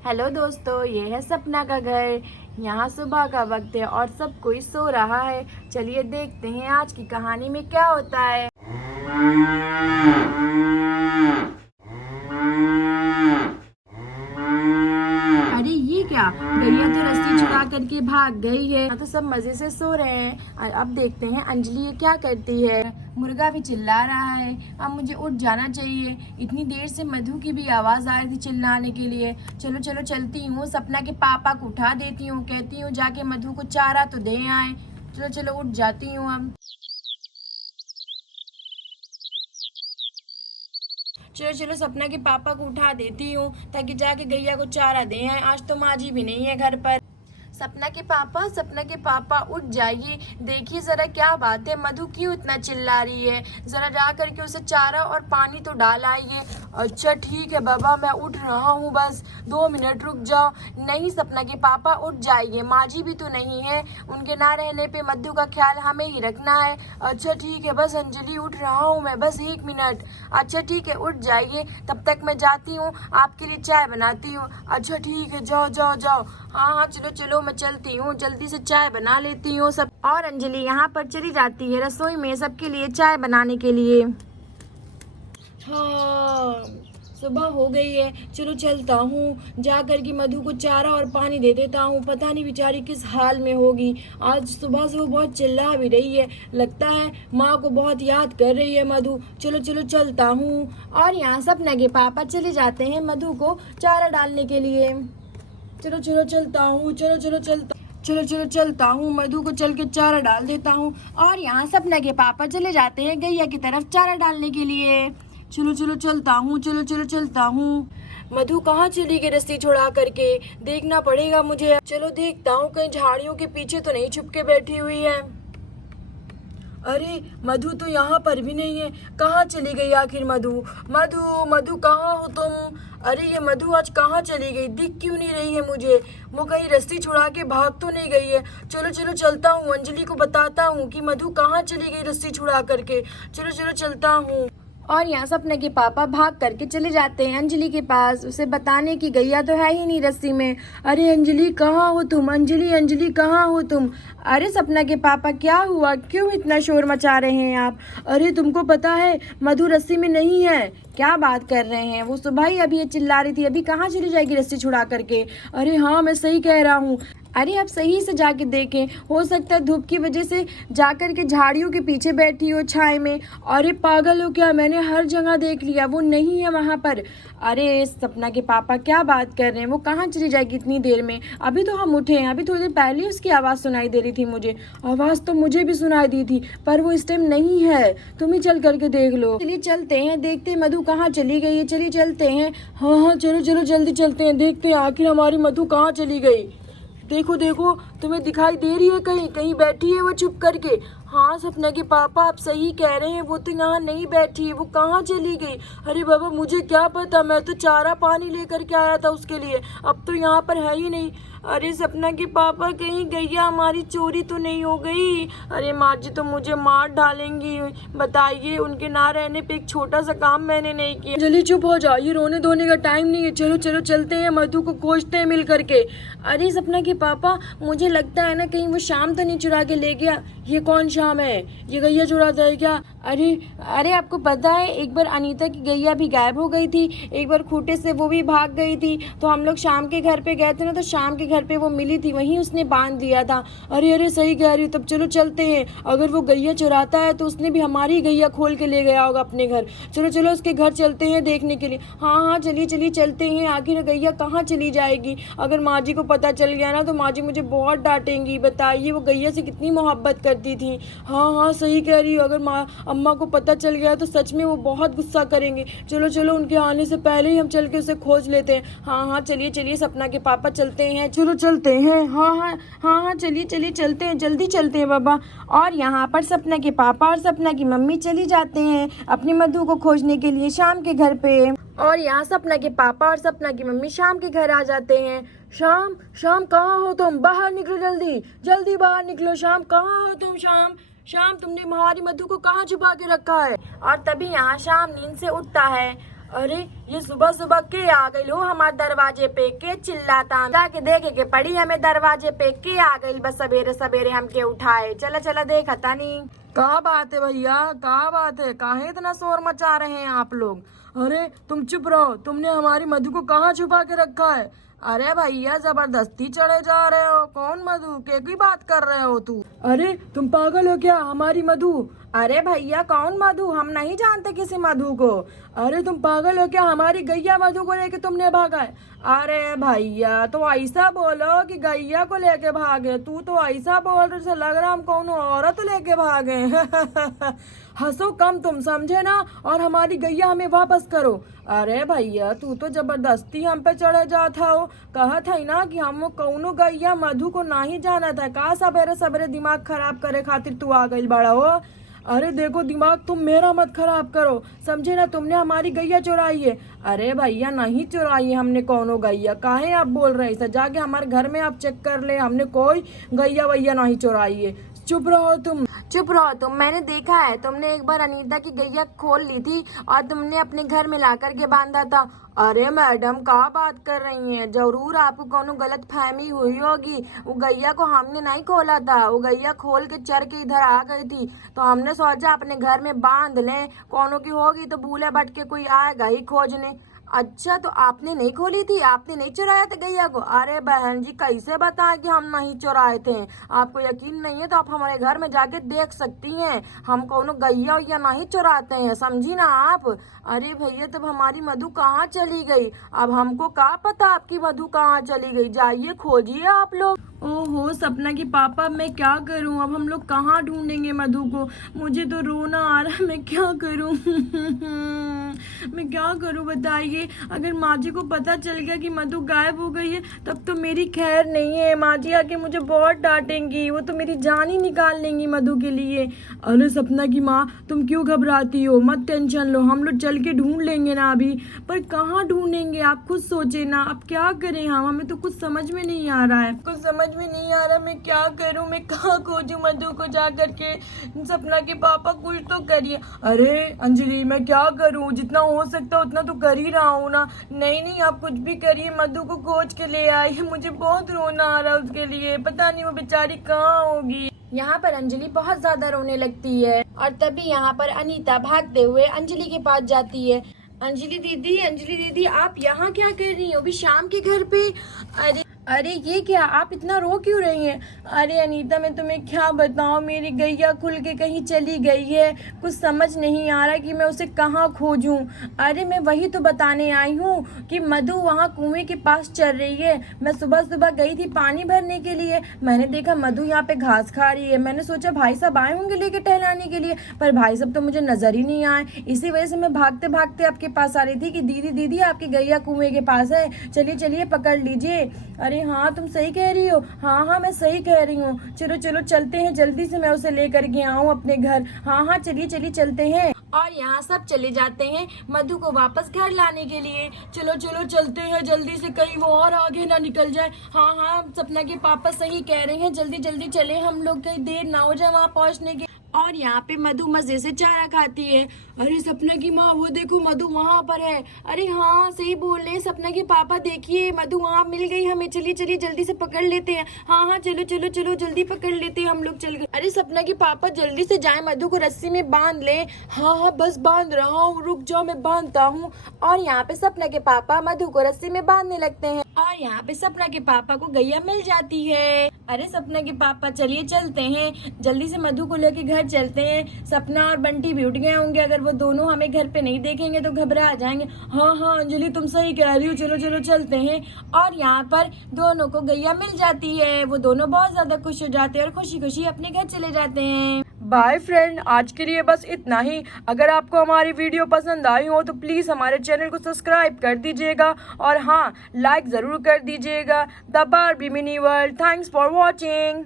Hello दोस्तों, ये है सपना का घर। यहाँ सुबह का वक्त है और सब कोई सो रहा है। चलिए देखते हैं आज की कहानी में क्या होता है। अरे ये क्या, गैया तो रस्सी छुड़ा करके भाग गई है। यहाँ तो सब मजे से सो रहे हैं। और अब देखते हैं अंजलि ये क्या करती है। मुर्गा भी चिल्ला रहा है। अब मुझे उठ जाना चाहिए। इतनी देर से मधु की भी आवाज आ रही थी चिल्लाने के लिए। चलो चलो चलती हूँ, सपना के पापा को उठा देती हूँ, कहती हूँ जाके मधु को चारा तो दे आए। चलो चलो उठ जाती हूँ अब। चलो चलो सपना के पापा को उठा देती हूँ ताकि जाके गैया को चारा दे आए। आज तो माँ जी भी नहीं है घर पर। सपना के पापा उठ जाइए। देखिए जरा क्या बात है, मधु क्यों इतना चिल्ला रही है। जरा जा करके उसे चारा और पानी तो डाल आइए। अच्छा ठीक है बाबा, मैं उठ रहा हूँ, बस 2 मिनट रुक जाओ। नहीं सपना के पापा उठ जाइए, माँ जी भी तो नहीं है। उनके ना रहने पे मधु का ख्याल हमें ही रखना है। अच्छा ठीक है, बस अंजलि उठ रहा हूँ मैं, बस 1 मिनट। अच्छा ठीक है उठ जाइए, तब तक मैं जाती हूँ आपके लिए चाय बनाती हूँ। अच्छा ठीक है, जाओ जाओ जाओ। हाँ हाँ चलो चलो, मैं चलती हूँ, जल्दी से चाय बना लेती हूँ सब। और अंजलि यहाँ पर चली जाती है रसोई में सबके लिए चाय बनाने के लिए। हाँ सुबह हो गई है, चलो चलता हूँ, जा कर के मधु को चारा और पानी दे देता हूँ। पता नहीं बेचारी किस हाल में होगी। आज सुबह से वो बहुत चिल्ला भी रही है, लगता है माँ को बहुत याद कर रही है मधु। चलो चलो चलता हूँ। और यहाँ सपना के पापा चले जाते हैं मधु को चारा डालने के लिए। चलो चलो चलता हूँ, चलो चलो चलता हूँ, मधु को चल के चारा डाल देता हूँ। और यहाँ सपना के पापा चले जाते हैं गैया की तरफ चारा डालने के लिए। चलो चलो चलता हूँ, चलो चलता हूँ। मधु कहाँ चली गई रस्सी छुड़ा करके, देखना पड़ेगा मुझे। चलो देखता हूँ कहीं झाड़ियों के पीछे तो नहीं छुप के बैठी हुई है। अरे मधु तो यहाँ पर भी नहीं है, कहाँ चली गई आखिर मधु। मधु मधु कहाँ हो तुम। अरे ये मधु आज कहाँ चली गई, दिख क्यों नहीं रही है मुझे। वो कहीं रस्सी छुड़ा के भाग तो नहीं गई है। चलो चलो चलता हूँ, अंजलि को बताता हूँ कि मधु कहाँ चली गई रस्सी छुड़ा करके। चलो चलो चलता हूँ। और यहाँ सपना के पापा भाग करके चले जाते हैं अंजलि के पास, उसे बताने की गैया तो है ही नहीं रस्सी में। अरे अंजलि कहाँ हो तुम, अंजलि अंजलि कहाँ हो तुम। अरे सपना के पापा क्या हुआ, क्यों इतना शोर मचा रहे हैं आप। अरे तुमको पता है मधु रस्सी में नहीं है। क्या बात कर रहे हैं, वो सुबह ही अभी ये चिल्ला रही थी, अभी कहाँ चली जाएगी रस्सी छुड़ा करके। अरे हाँ मैं सही कह रहा हूँ। अरे आप सही से जाके देखें, हो सकता है धूप की वजह से जाकर के झाड़ियों के पीछे बैठी हो छाए में। अरे पागल हो क्या, मैंने हर जगह देख लिया, वो नहीं है वहाँ पर। अरे सपना के पापा क्या बात कर रहे हैं, वो कहाँ चली जाएगी इतनी देर में। अभी तो हम उठे हैं, अभी थोड़ी देर पहले उसकी आवाज़ सुनाई दे रही थी मुझे। आवाज़ तो मुझे भी सुनाई दी थी, पर वो इस टाइम नहीं है। तुम ही चल करके देख लो। चलिए चलते हैं, देखते हैं मधु कहाँ चली गई है। चलिए चलते हैं। हाँ हाँ चलो चलो जल्दी चलते हैं, देखते हैं आखिर हमारी मधु कहाँ चली गई। देखो देखो, तुम्हें दिखाई दे रही है कहीं, कहीं बैठी है वो छुप करके। हाँ सपना के पापा आप सही कह रहे हैं, वो तो यहाँ नहीं बैठी है, वो कहाँ चली गई। अरे बाबा मुझे क्या पता, मैं तो चारा पानी लेकर के आया था उसके लिए, अब तो यहाँ पर है ही नहीं। अरे सपना के पापा कहीं गैया हमारी चोरी तो नहीं हो गई। अरे माँ जी तो मुझे मार डालेंगी, बताइए उनके ना रहने पे एक छोटा सा काम मैंने नहीं किया। जल्दी चुप हो जाओ, ये रोने धोने का टाइम नहीं है। चलो चलो चलते हैं, मधु को खोजते हैं मिल करके। अरे सपना के पापा मुझे लगता है ना कहीं वो शाम तो नहीं चुरा के ले गया। ये कौन शाम है, ये गैया चुराता है क्या। अरे अरे आपको पता है एक बार अनीता की गैया भी गायब हो गई थी, एक बार खूंटे से वो भी भाग गई थी। तो हम लोग शाम के घर पे गए थे ना, तो शाम के घर पे वो मिली थी, वहीं उसने बांध दिया था। अरे अरे सही कह रही हो, तब चलो चलते हैं। अगर वो गैया चुराता है तो उसने भी हमारी गैया खोल के ले गया होगा अपने घर। चलो चलो उसके घर चलते हैं देखने के लिए। हाँ हाँ चलिए चलिए चलते हैं, आखिर गैया कहाँ चली जाएगी। अगर माँ जी को पता चल गया ना तो माँ जी मुझे बहुत डांटेंगी। बताइए वो गैया से कितनी मोहब्बत करती थी। हाँ हाँ सही कह रही हो, अगर माँ अम्मा को पता चल गया तो सच में वो बहुत गुस्सा करेंगे। चलो चलो उनके आने से पहले ही हम चल के उसे खोज लेते हैं। हाँ हाँ चलिए चलिए सपना के पापा चलते हैं, चलो चलते हैं। हाँ हाँ हाँ हाँ चलिए चलिए चलते हैं, जल्दी चलते हैं बाबा। और यहाँ पर सपना के पापा और सपना की मम्मी चली जाते हैं अपनी मधु को खोजने के लिए शाम के घर पे। और यहाँ सपना के पापा और सपना की मम्मी शाम के घर आ जाते हैं। शाम शाम कहाँ हो तुम, बाहर निकलो जल्दी जल्दी बाहर निकलो। शाम कहाँ हो तुम, शाम शाम तुमने हमारी मधु को कहाँ छुपा के रखा है। और तभी यहाँ शाम नींद से उठता है। अरे ये सुबह सुबह के आ गई हो हमारे दरवाजे पे, के चिल्लाता जाके देखे के पड़ी हमें दरवाजे पे के आ गई बस सवेरे सवेरे हमके उठाए। चला चला देखा था नहीं। कहा बात है भैया, कहा बात है, काहे इतना शोर मचा रहे हैं आप लोग? अरे तुम चुप रहो, तुमने हमारी मधु को कहाँ छुपा के रखा है? अरे भैया जबरदस्ती चढ़े जा रहे हो। कौन मधु, के की बात कर रहे हो तू? अरे तुम पागल हो क्या? हमारी मधु? अरे भैया कौन मधु? हम नहीं जानते किसी मधु को। अरे तुम पागल हो क्या? हमारी गैया मधु को लेके तुमने भागा है? अरे भैया तो ऐसा बोलो कि गैया को लेके भागे, तू तो ऐसा बोल रहे से लग रहा हम कौन औरत लेके भागे। हंसो कम तुम, समझे ना, और हमारी गैया हमें वापस करो। अरे भैया तू तो जबरदस्ती हम पे चढ़े जाता हो। कहा था ना कि हम कौनो गैया मधु को नहीं जाना था। कहा सवेरे सवेरे दिमाग खराब करे खातिर तू आ गई बड़ा हो। अरे देखो दिमाग तुम मेरा मत खराब करो, समझे ना, तुमने हमारी गैया चुराई है। अरे भैया नहीं चुराई है हमने कौनो गैया, काहे आप बोल रहे हैं? जाके हमारे घर में आप चेक कर ले, हमने कोई गैया वैया नहीं चुराई है। चुप रहो तुम, चुप रहो तुम। मैंने देखा है तुमने एक बार अनीता की गैया खोल ली थी और तुमने अपने घर में ला करके बांधा था। अरे मैडम क्या बात कर रही हैं? जरूर आपको कोनो गलत फहमी हुई होगी। वो गैया को हमने नहीं खोला था, वो गैया खोल के चर के इधर आ गई थी, तो हमने सोचा अपने घर में बांध लें, कोनो की होगी तो भूले भटके कोई आएगा ही खोजने। अच्छा तो आपने नहीं खोली थी, आपने नहीं चुराया था गैया को? अरे बहन जी कैसे बताएं कि हम नहीं चुराए थे? आपको यकीन नहीं है तो आप हमारे घर में जाके देख सकती हैं, हम कोनो गैया वैया नहीं चुराते हैं, समझी ना आप। अरे भैया तब हमारी मधु कहाँ चली गई? अब हमको क्या पता आपकी मधु कहाँ चली गई, जाइए खोजिए आप लोग। ओहो सपना की पापा, मैं क्या करूं? अब हम लोग कहाँ ढूंढेंगे मधु को? मुझे तो रोना आ रहा है, मैं क्या करूं? मैं क्या करूं बताइए? अगर माँ जी को पता चल गया कि मधु गायब हो गई है तब तो मेरी खैर नहीं है। माँ जी आके मुझे बहुत डांटेंगी, वो तो मेरी जान ही निकाल लेंगी मधु के लिए। अरे सपना की माँ तुम क्यों घबराती हो? मत टेंशन लो, हम लोग चल के ढूंढ लेंगे ना अभी। पर कहाँ ढूंढेंगे आप खुद सोचे ना, अब क्या करें हम? हमें तो कुछ समझ में नहीं आ रहा है, कुछ समझ में नहीं आ रहा मैं क्या करूं, मैं कहाँ खोजूं मधु को जा करके? सपना के पापा कुछ तो करिए। अरे अंजलि मैं क्या करूं, जितना हो सकता उतना तो कर ही रहा हूँ ना। नहीं नहीं आप कुछ भी करिए, मधु को खोज के ले आई, मुझे बहुत रोना आ रहा है उसके लिए, पता नहीं वो बेचारी कहाँ होगी। यहाँ पर अंजलि बहुत ज्यादा रोने लगती है और तभी यहाँ पर अनीता भागते हुए अंजलि के पास जाती है। अंजलि दीदी आप यहाँ क्या कर रही हो अभी शाम के घर पे? अरे ये क्या, आप इतना रो क्यों रही हैं? अरे अनीता मैं तुम्हें क्या बताऊं, मेरी गैया खुल के कहीं चली गई है, कुछ समझ नहीं आ रहा कि मैं उसे कहाँ खोजूं। अरे मैं वही तो बताने आई हूँ कि मधु वहाँ कुएं के पास चल रही है। मैं सुबह सुबह गई थी पानी भरने के लिए, मैंने देखा मधु यहाँ पे घास खा रही है। मैंने सोचा भाई साहब आए होंगे लेके टहलाने के लिए, पर भाई साहब तो मुझे नजर ही नहीं आए। इसी वजह से मैं भागते भागते आपके पास आ रही थी कि दीदी आपकी गैया कुएं के पास है, चलिए चलिए पकड़ लीजिए। अरे हाँ तुम सही कह रही हो, हाँ मैं सही कह रही हूँ। चलो चलो चलते हैं, जल्दी से मैं उसे लेकर के आऊँ अपने घर। हाँ चलिए चलते हैं। और यहाँ सब चले जाते हैं मधु को वापस घर लाने के लिए। चलो चलते हैं जल्दी से, कहीं वो और आगे ना निकल जाए। हाँ सपना के पापा सही कह रहे हैं, जल्दी चले हम लोग, कहीं देर ना हो जाए वहाँ पहुँचने की। और यहाँ पे मधु मजे से चारा खाती है। अरे सपना की माँ वो देखो मधु वहाँ पर है। अरे हाँ सही बोल रहे हैं सपना के पापा, देखिए मधु वहाँ मिल गई हमें, चलिए जल्दी से पकड़ लेते हैं। हाँ चलो जल्दी पकड़ लेते हैं हम लोग, चल गए। अरे सपना के पापा जल्दी से जाए, मधु को रस्सी में बांध ले। हाँ बस बांध रहा हूँ, रुक जाओ मैं बांधता हूँ। और यहाँ पे सपना के पापा मधु को रस्सी में बांधने लगते हैं और यहाँ पे सपना के पापा को गैया मिल जाती है। अरे सपना के पापा चलिए चलते हैं, जल्दी से मधु को लेके घर चलते हैं। सपना और बंटी भी उठ गए होंगे, अगर वो दोनों हमें घर पे नहीं देखेंगे तो घबरा जाएंगे। हाँ अंजलि तुम सही कह रही हो, चलो चलते हैं। और यहाँ पर दोनों को गैया मिल जाती है, वो दोनों बहुत ज्यादा खुश हो जाते हैं और खुशी अपने घर चले जाते हैं। बाय फ्रेंड, आज के लिए बस इतना ही। अगर आपको हमारी वीडियो पसंद आई हो तो प्लीज हमारे चैनल को सब्सक्राइब कर दीजिएगा और हाँ लाइक जरूर कर दीजिएगा। The Barbie mini world, thanks for watching.